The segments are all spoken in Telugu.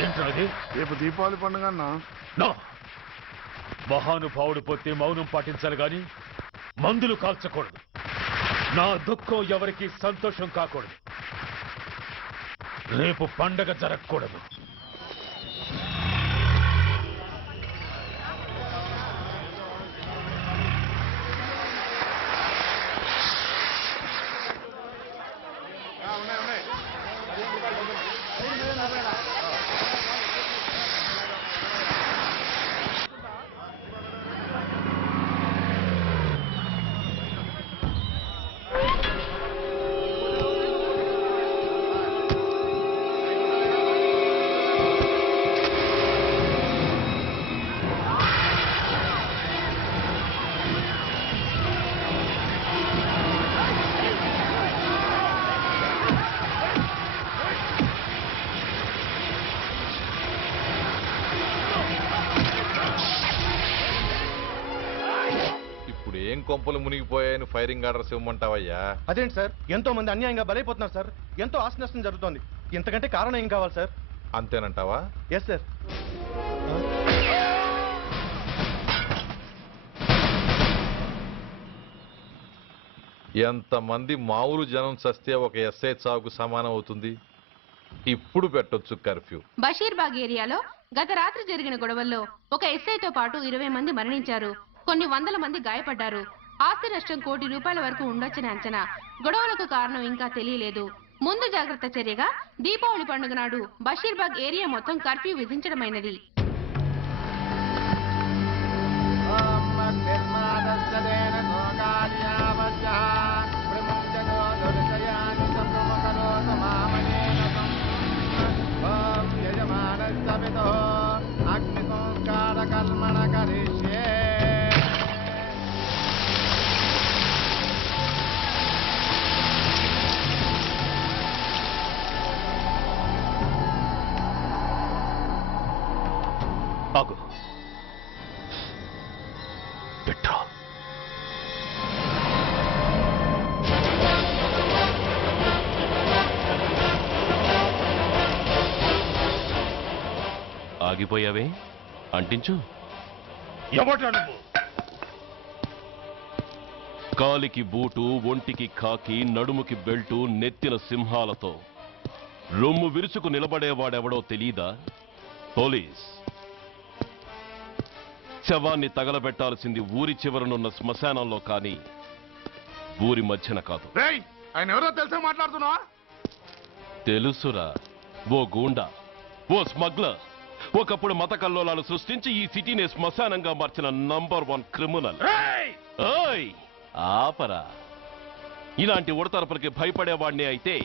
ఏంటది? రేపు దీపావళి పండుగ అన్నా. మహానుభావుడు పోతే మౌనం పాటించాలి గాని మందులు కాల్చకూడదు. నా దుఃఖం ఎవరికి సంతోషం కాకూడదు. రేపు పండగ జరగకూడదు. కొంపలు మునిగిపోయాయని ఫైరింగ్ ఆర్డర్స్ ఇవ్వమంటావయ్యా? అదేంటి సార్, ఎంతో మంది అన్యాయంగా బలైపోతున్నారు సార్. ఎంతో ఆస్తి నష్టం జరుగుతోంది. ఇంతకంటే కారణం ఏం కావాలి సార్? అంతేనంటావా? Yes sir. ఎంతమంది మామూలు జనం చస్తే ఒక ఎస్ఐ చావుకు సమానం అవుతుంది. ఇప్పుడు పెట్టొచ్చు కర్ఫ్యూ. బషీర్బాగ్ ఏరియాలో గత రాత్రి జరిగిన గొడవల్లో ఒక ఎస్ఐతో పాటు 20 మంది మరణించారు. కొన్ని వందల మంది గాయపడ్డారు. ఆస్తి నష్టం ₹1 కోటి వరకు ఉండొచ్చని అంచనా. గొడవలకు కారణం ఇంకా తెలియలేదు. ముందు జాగ్రత్త చర్యగా దీపావళి పండుగ నాడు బషీర్బాగ్ ఏరియా మొత్తం కర్ఫ్యూ విధించడమైనది. ఆగు. పెట్రోల్. ఆగిపోయావే, అంటించు. ఎవడ్రా నువ్వు? కాలికి బూటు, ఒంటికి కాకి, నడుముకి బెల్టు, నెత్తిన సింహాలతో రొమ్ము విరుచుకు నిలబడేవాడెవడో తెలీదా? పోలీస్. శవాన్ని తగలబెట్టాల్సింది ఊరి చివరనున్న శ్మశానంలో కానీ ఊరి మధ్యన కాదు. ఆయన ఎవరో తెలుసా మాట్లాడుతున్నావా? తెలుసురా, ఓ గూండా, ఓ స్మగ్లర్, ఒకప్పుడు మత కల్లోలాలు సృష్టించి ఈ సిటీని శ్మశానంగా మార్చిన నంబర్ 1 క్రిమినల్. ఆపరా. ఇలాంటి ఉడతరపులకి భయపడేవాడినే అయితే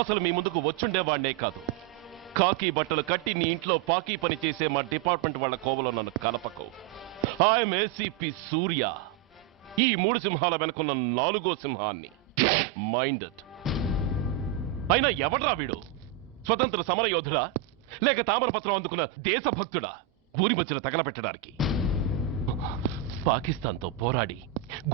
అసలు మీ ముందుకు వచ్చుండేవాడినే కాదు. కాకి బట్టలు కట్టి నీ ఇంట్లో పాకీ పని చేసే మా డిపార్ట్మెంట్ వాళ్ళ కోవలో నన్ను కలపకు. ఐఎమ్ ఏసీపీ సూర్య. ఈ 3 సింహాల వెనుకున్న 4వ సింహాన్ని. మైండెడ్. అయినా ఎవడ్రా వీడు? స్వతంత్ర సమర యోధుడా లేక తామరపత్రం అందుకున్న దేశభక్తుడా ఊరి మధ్యన తగలబెట్టడానికి? పాకిస్తాన్తో పోరాడి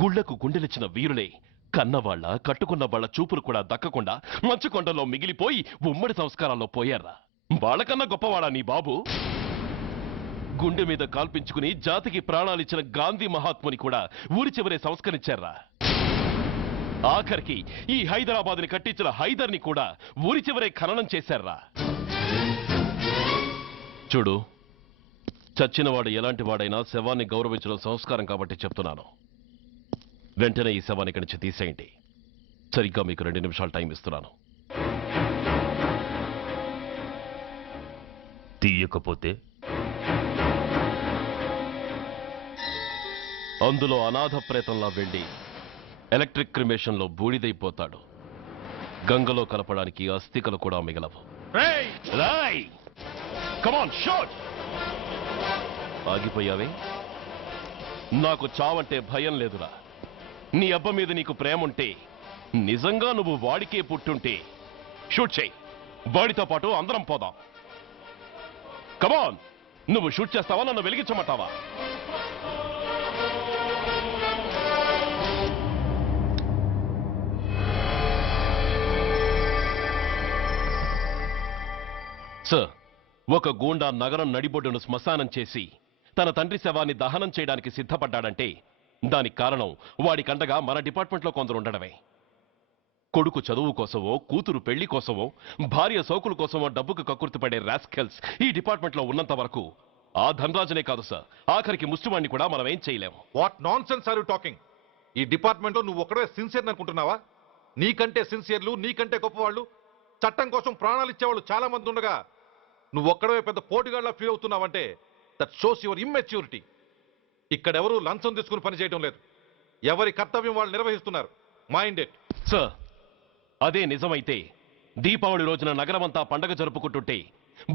గుళ్లకు గుండెలిచ్చిన వీరులే కన్నవాళ్ల కట్టుకున్న వాళ్ల చూపులు కూడా దక్కకుండా మంచుకొండలో మిగిలిపోయి ఉమ్మడి సంస్కారాల్లో పోయారా? వాళ్ళకన్నా గొప్పవాడా నీ బాబు? గుండె మీద కాల్పించుకుని జాతికి ప్రాణాలిచ్చిన గాంధీ మహాత్ముని కూడా ఊరి చివరే సంస్కరించారా? ఆఖరికి ఈ హైదరాబాద్ని కట్టించిన హైదర్ని కూడా ఊరి చివరే ఖననం చేశారా? చూడు, చచ్చినవాడు ఎలాంటి వాడైనా శవాన్ని గౌరవించడం సంస్కారం కాబట్టి చెప్తున్నాను. వెంటనే ఈ శవాన్ని ఇక్కడి నుంచి తీసేయండి. సరిగ్గా మీకు 2 నిమిషాలు టైం ఇస్తున్నాను. తీయకపోతే అందులో అనాథ ప్రేతంలా వెళ్లి ఎలక్ట్రిక్ క్రిమేషన్లో బూడిదైపోతాడు. గంగలో కలపడానికి అస్థికలు కూడా మిగలవు. ఆగిపోయావే? నాకు చావంటే భయం లేదురా. నీ అబ్బ మీద నీకు ప్రేముంటే, నిజంగా నువ్వు వాడికే పుట్టుంటే షూట్ చేయి. వాడితో పాటు అందరం పోదాం. కమాన్, నువ్వు షూట్ చేస్తావా, నన్ను వెలిగించమంటావా? సార్, ఒక గూండా నగరం నడిబొడ్డును శ్మశానం చేసి తన తండ్రి శవాన్ని దహనం చేయడానికి సిద్ధపడ్డాడంటే దానికి కారణం వాడికండగా మన డిపార్ట్మెంట్లో కొందరు ఉండడమే. కొడుకు చదువు కోసమో, కూతురు పెళ్లి కోసమో, భార్య సోకుల కోసమో డబ్బుకు కక్కుర్తిపడే రాస్కెల్స్ ఈ డిపార్ట్మెంట్లో ఉన్నంత వరకు ఆ ధనరాజునే కాదు సార్, ఆఖరికి ముష్టివాణ్ణి కూడా మనం ఏం చేయలేము. What nonsense are you talking? ఈ డిపార్ట్మెంట్లో నువ్వు ఒక్కడే సిన్సియర్ అనుకుంటున్నావా? నీకంటే సిన్సియర్లు, నీకంటే గొప్పవాళ్ళు, చట్టం కోసం ప్రాణాలు ఇచ్చేవాళ్ళు చాలా మంది ఉండగా నువ్వు ఒక్కడే పెద్ద పోటీగాళ్ళ ఫీల్ అవుతున్నావంటే దట్ షోస్ యువర్ ఇమ్మెచ్యూరిటీ. ఇక్కడెవరూ లంచం తీసుకుని పనిచేయడం లేదు. ఎవరి కర్తవ్యం వాళ్ళు నిర్వహిస్తున్నారు. Mind it. సార్, అదే నిజమైతే దీపావళి రోజున నగరమంతా పండగ జరుపుకుంటుంటే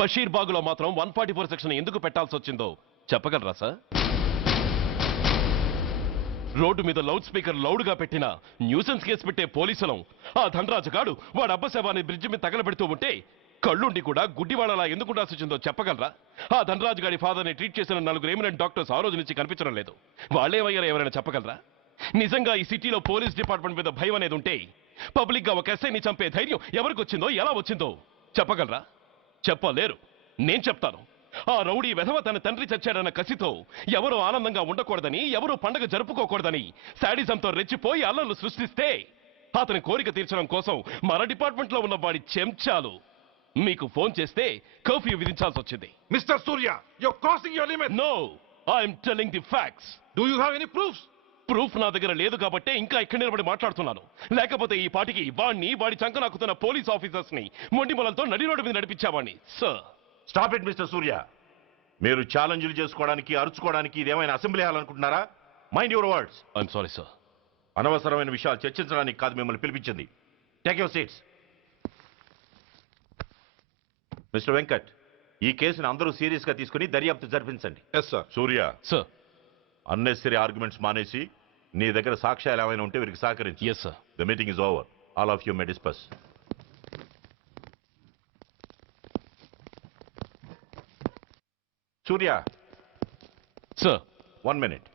బషీర్ బాగులో మాత్రం 144 సెక్షన్ ఎందుకు పెట్టాల్సి వచ్చిందో చెప్పగలరా సార్? రోడ్డు మీద లౌడ్ స్పీకర్ లౌడ్గా పెట్టిన న్యూసెన్స్ కేసు పెట్టే పోలీసులం ఆ ధనరాజు గాడు వాడు అబ్బ శవాన్ని బ్రిడ్జి మీద తగలబెడుతూ ఉంటే కళ్ళుండి కూడా గుడ్డివాళ్ళలా ఎందుకు ఉండాల్సి వచ్చిందో చెప్పగలరా? ఆ ధనరాజు గాడి ఫాదర్ని ట్రీట్ చేసిన 4 ఎమినెంట్ డాక్టర్స్ ఆ రోజు నుంచి కనిపించడం లేదు. వాళ్ళేమయ్యారో ఎవరైనా చెప్పగలరా? నిజంగా ఈ సిటీలో పోలీస్ డిపార్ట్మెంట్ మీద భయం అనేది ఉంటే పబ్లిక్ గా ఒక ఎస్ఐని చంపే ధైర్యం ఎవరికి వచ్చిందో, ఎలా వచ్చిందో చెప్పగలరా? చెప్పలేరు. నేను చెప్తాను. ఆ రౌడీ వెధవ తన తండ్రి చచ్చాడన్న కసితో ఎవరూ ఆనందంగా ఉండకూడదని, ఎవరూ పండగ జరుపుకోకూడదని శాడిజంతో రెచ్చిపోయి అల్లర్లు సృష్టిస్తే అతని కోరిక తీర్చడం కోసం మన డిపార్ట్మెంట్ లో ఉన్న వాడి చెంచాలు మీకు ఫోన్ చేస్తే కర్ఫ్యూ విధించాల్సి వచ్చింది. Mister Surya, you're crossing your limit. No, I'm telling the facts. Do you have any proofs? Proof నా దగ్గర లేదు కాబట్టే ఇంకా ఇక్కడ నిలబడి మాట్లాడుతున్నాను. లేకపోతే ఈ పాటికి వాడి చంకనాకుతున్న పోలీస్ ఆఫీసర్స్ ని మొండి మొలలతో నడి రోడ్డు మీద నడిపించావాణ్ణి. Sir, stop it mister Surya. మీరు ఛాలెంజ్లు చేసుకోవడానికి, అరుచుకోవడానికి ఇదేమైనా అసెంబ్లీ హాల్ అనుకుంటున్నారా? Mind your words. I'm sorry sir. అనవసరమైన విషయాలు చర్చించడానికి కాదు మిమ్మల్ని పిలిపించింది. Take your seats. Mister Venkat, ఈ కేసును అందరూ సీరియస్ గా తీసుకుని దర్యాప్తు జరిపించండి. Yes sir. Surya, sir. Unnecessary arguments మానేసి నీ దగ్గర సాక్ష్యాలు ఏమైనా ఉంటే వీరికి సహకరించు. Yes sir. The meeting is over. All of you may discuss. Surya, sir. 1 minute.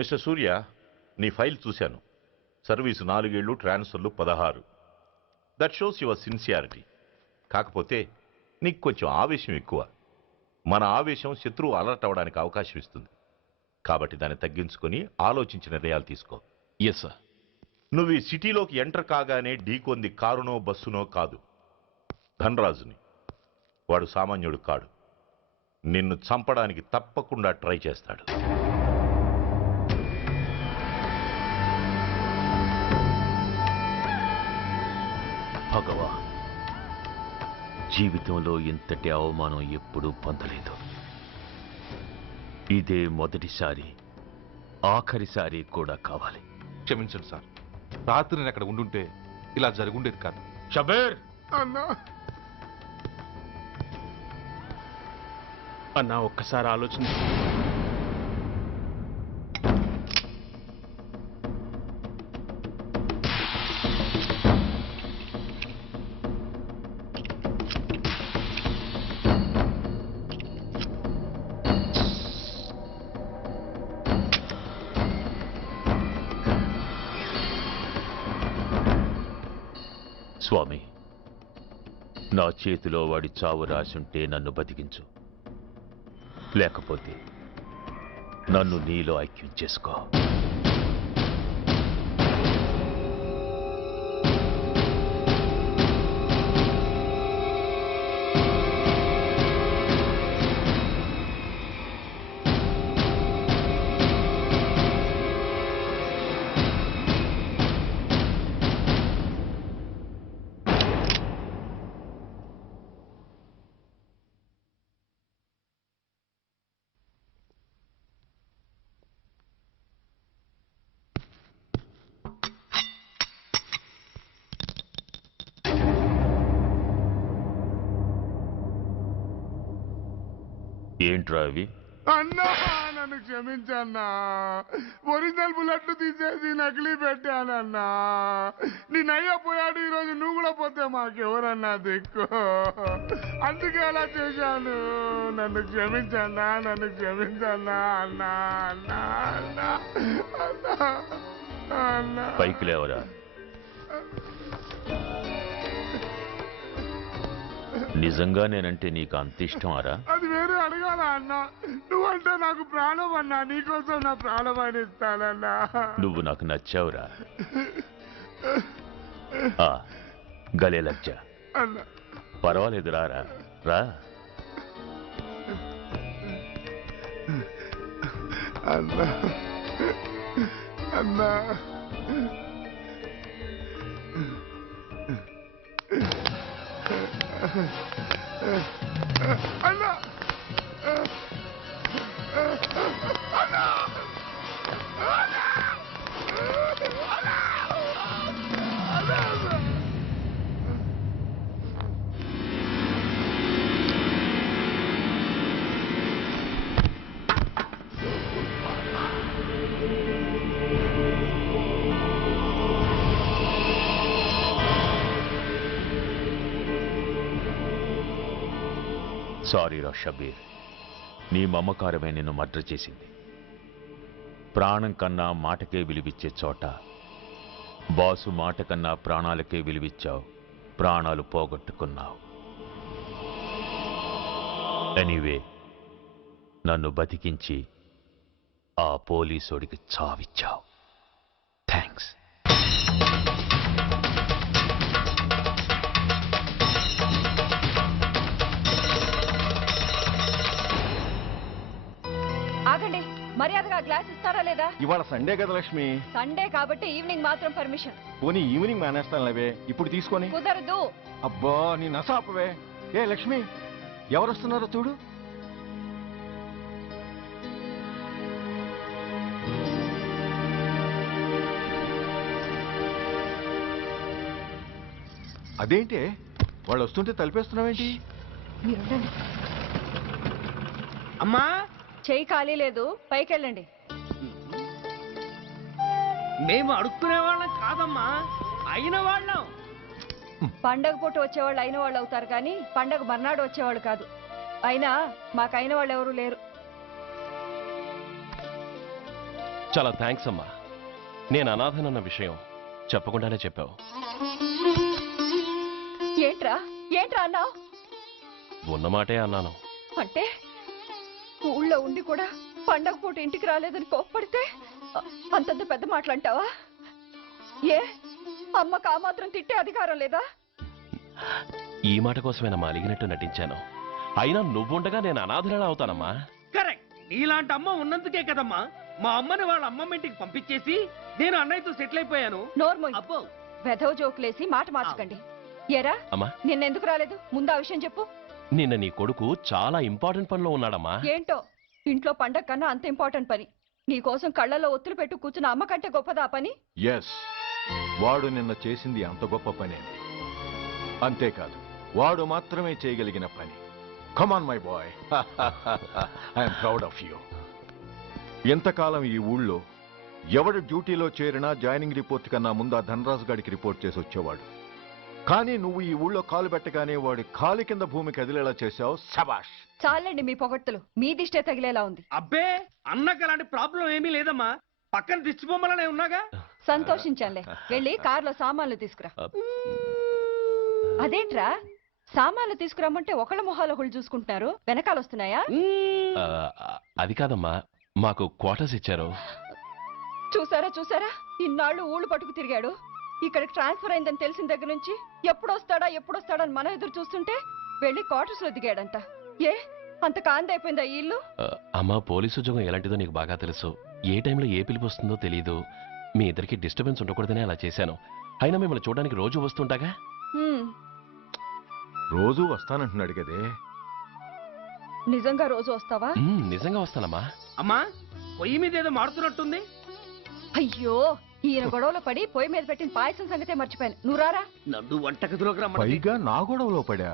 Mister సూర్య, నీ ఫైల్ చూశాను. సర్వీసు 4 ఏళ్ళు, ట్రాన్స్ఫర్లు 16. That shows your sincerity. కాకపోతే నీకు కొంచెం ఆవేశం ఎక్కువ. మన ఆవేశం శత్రువు అలర్ట్ అవ్వడానికి అవకాశం ఇస్తుంది. కాబట్టి దాన్ని తగ్గించుకొని ఆలోచించి నిర్ణయాలు తీసుకో. Yes sir. నువ్వు ఈ సిటీలోకి ఎంటర్ కాగానే ఢీకొంది కారునో బస్సునో కాదు, ధనరాజుని. వాడు సామాన్యుడు కాడు. నిన్ను చంపడానికి తప్పకుండా ట్రై చేస్తాడు. భగవా, జీవితంలో ఇంతటి అవమానం ఎప్పుడూ పొందలేదు. ఇదే మొదటిసారి, ఆఖరిసారి కూడా కావాలి. క్షమించండి సార్. రాత్రి నేను అక్కడ ఉండుంటే ఇలా జరుగుండేది కాదు. షబీర్ అన్నా అన్నా, ఒక్కసారి ఆలోచించు. స్వామి, నా చేతిలో వాడి చావు రాసుంటే నన్ను బతికించు. లేకపోతే నన్ను నీలో ఐక్యం చేసుకో. ఏంట్రా అవి? అన్నా, నన్ను క్షమించన్నా. ఒరిజినల్ బుల్లెట్లు తీసేసి నకిలీ పెట్టానన్నా. నేనయ్యా పోయాడు, ఈరోజు నువ్వు కూడా పోతే మాకెవరన్నా దిక్కు. అందుకే అలా చేశాను. నన్ను క్షమించన్నా, నన్ను క్షమించన్నా. అన్నా అన్నా అన్నా అన్నా అన్నా. పైకి లేవరా. నిజంగా నేనంటే నీకు అంత ఇష్టం అరా? అది వేరే అడగాల అన్న. నువ్వంటే నాకు ప్రాణం అన్నా. నీకోసం నా ప్రాణం అని ఇస్తానన్నా. నువ్వు నాకు నచ్చావురా. గలే లజ్జ. అన్నా పర్వాలేదు రారా రా. అన్నా అన్నా అన్నా అన్నా సారీ రా షబీర్, నీ మమకారమే నిన్ను మర్డర్ చేసింది. ప్రాణం కన్నా మాటకే విలువిచ్చే చోట బాసు మాట కన్నా ప్రాణాలకే విలువిచ్చావు. ప్రాణాలు పోగొట్టుకున్నావు. ఎనీవే, నన్ను బతికించి ఆ పోలీసోడికి చావిచ్చావు. థ్యాంక్స్. ఆగండి, మర్యాదగా గ్లాస్ ఇస్తారా లేదా? ఇవాళ సండే కదా లక్ష్మి. సండే కాబట్టి ఈవినింగ్ మాత్రం పర్మిషన్. పోనీ ఈవినింగ్ మానేస్తాను లేవే, ఇప్పుడు తీసుకొని. కుదరదు. అబ్బా నీ నసాపవే. ఏ లక్ష్మి, ఎవరు వస్తున్నారో చూడు. అదేంటి వాళ్ళు వస్తుంటే తలిపేస్తున్నావేంటి? అమ్మా, చెయ్యి ఖాళీ లేదు, పైకెళ్ళండి. మేము అడుక్కునే వాళ్ళం కాదమ్మా, అయిన వాళ్ళం. పండగ పూట వచ్చేవాళ్ళు అయిన వాళ్ళు అవుతారు కానీ పండగ మర్నాడు వచ్చేవాళ్ళు కాదు. అయినా మాకైన వాళ్ళు ఎవరు లేరు. చాలా థ్యాంక్స్ అమ్మా. నేను అనాథనన్న విషయం చెప్పకుండానే చెప్పావు. ఏంట్రా ఏంట్రా అన్నావు? ఉన్నమాటే అన్నాను. అంటే ఊళ్ళో ఉండి కూడా పండగ పూట ఇంటికి రాలేదని కోప్పడితే అంతంత పెద్ద మాటలంటావా? ఏ అమ్మకు ఆ మాత్రం తిట్టే అధికారం లేదా? ఈ మాట కోసమేనమ్మా అలిగినట్టు నటించాను. అయినా నువ్వుండగా నేను అనాథనలా అవుతానమ్మా. కరెక్ట్. నీలాంటి అమ్మ ఉన్నందుకే కదమ్మా మా అమ్మని వాళ్ళ అమ్మమ్మ ఇంటికి పంపించేసి నేను అన్నయ్యతో సెటిల్ అయిపోయాను. నోర్మోయ్, అబ్బో, వెధవ జోకులేసి మాట మార్చకండి. ఏరా అమ్మా, నిన్నెందుకు రాలేదు? ముందు ఆ విషయం చెప్పు. నిన్న నీ కొడుకు చాలా ఇంపార్టెంట్ పనిలో ఉన్నాడమ్మా. ఏంటో ఇంట్లో పండగ కన్నా అంత ఇంపార్టెంట్ పని. నీకోసం కళ్ళల్లో ఒత్తులు పెట్టు కూర్చున్న అమ్మ కంటే గొప్పదా పని? ఎస్, వాడు నిన్న చేసింది అంత గొప్ప పనే. అంతేకాదు, వాడు మాత్రమే చేయగలిగిన పని. Come on my boy, I'm proud of you. ఎంతకాలం ఈ ఊళ్ళో ఎవడు డ్యూటీలో చేరినా జాయినింగ్ రిపోర్ట్ కన్నా ముందు ఆ ధనరాజు గారికి రిపోర్ట్ చేసి వచ్చేవాడు. కానీ నువ్వు ఈ ఊళ్ళో కాలు పెట్టగానే వాడి కాలి కింద భూమి కదిలేలా చేశావు. శబాష్. చాలండి మీ పొగట్టులు, మీ దిష్టే తగిలేలా ఉంది. అబ్బే అన్నకు అలాంటి ప్రాబ్లం ఏమీ లేదమ్మా, పక్కన దిష్టి బొమ్మలనే ఉన్నాగా. సంతోషించాలే. వెళ్ళి కార్లో సామాన్లు తీసుకురా. అదేంట్రా, సామాన్లు తీసుకురమ్మంటే ఒకళ్ళ మొహాలు ఒకళ్ళు చూసుకుంటున్నారు, వెనకాల వస్తున్నాయా? అది కాదమ్మా, మాకు క్వార్టర్స్ ఇచ్చారు. చూసారా చూసారా, ఇన్నాళ్ళు ఊళ్ళు పట్టుకు తిరిగాడు. ఇక్కడికి ట్రాన్స్ఫర్ అయిందని తెలిసిన దగ్గర నుంచి ఎప్పుడొస్తాడని మనం ఎదురు చూస్తుంటే వెళ్ళి క్వార్టర్స్ లో దిగాడంట. ఏ అంత కాందైపోయిందా ఈ ఇల్లు? అమ్మా, పోలీసు ఉద్యోగం ఎలాంటిదో నీకు బాగా తెలుసు. ఏ టైంలో ఏ పిలుపు వస్తుందో తెలీదు. మీ ఇద్దరికి డిస్టర్బెన్స్ ఉండకూడదనే అలా చేశాను. అయినా మిమ్మల్ని చూడడానికి రోజు వస్తుంటాగా. రోజు వస్తానంటున్నాడు కదే. నిజంగా రోజు వస్తావా? నిజంగా వస్తానమ్మా. అమ్మా, పొయ్యి మీద ఏదో మాడుతున్నట్టుంది. అయ్యో, ఈయన గొడవలో పడి పొయ్యి మీద పెట్టిన పాయసం సంగతే మర్చిపోయాను. నువ్వు రారా. నన్ను వంటగదిలోకి రమ్మని. పైగా నా గొడవలో పడా.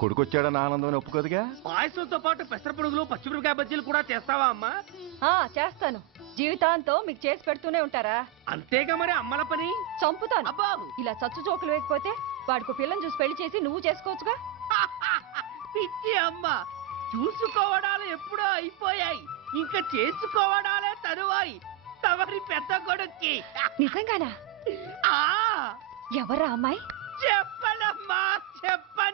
కొడుకొచ్చాడని ఆనందం ఒప్పుకోదుగా. పాయసంతో పాటు పెసర పొడుగులు పచ్చిమిరపకాయ బజ్జీలు కూడా చేస్తావా అమ్మా? చేస్తాను. జీవితాంతం మీకు చేసి పెడుతూనే ఉంటారా? అంతేగా మరి అమ్మల పని. చంపుతాను. అబ్బా, ఇలా చచ్చు జోకులు వేయకపోతే వాడికి పిల్లని చూసి పెళ్లి చేసి నువ్వు చేసుకోవచ్చుగా. పిచ్చి అమ్మ, చూసుకోవడాలు ఎప్పుడో అయిపోయాయి, ఇంకా చేసుకోవడాలే తరువాయి తమరి పెద్ద కొడుక్కి. నిజంగానా? ఎవరా అమ్మాయి? చెప్పను.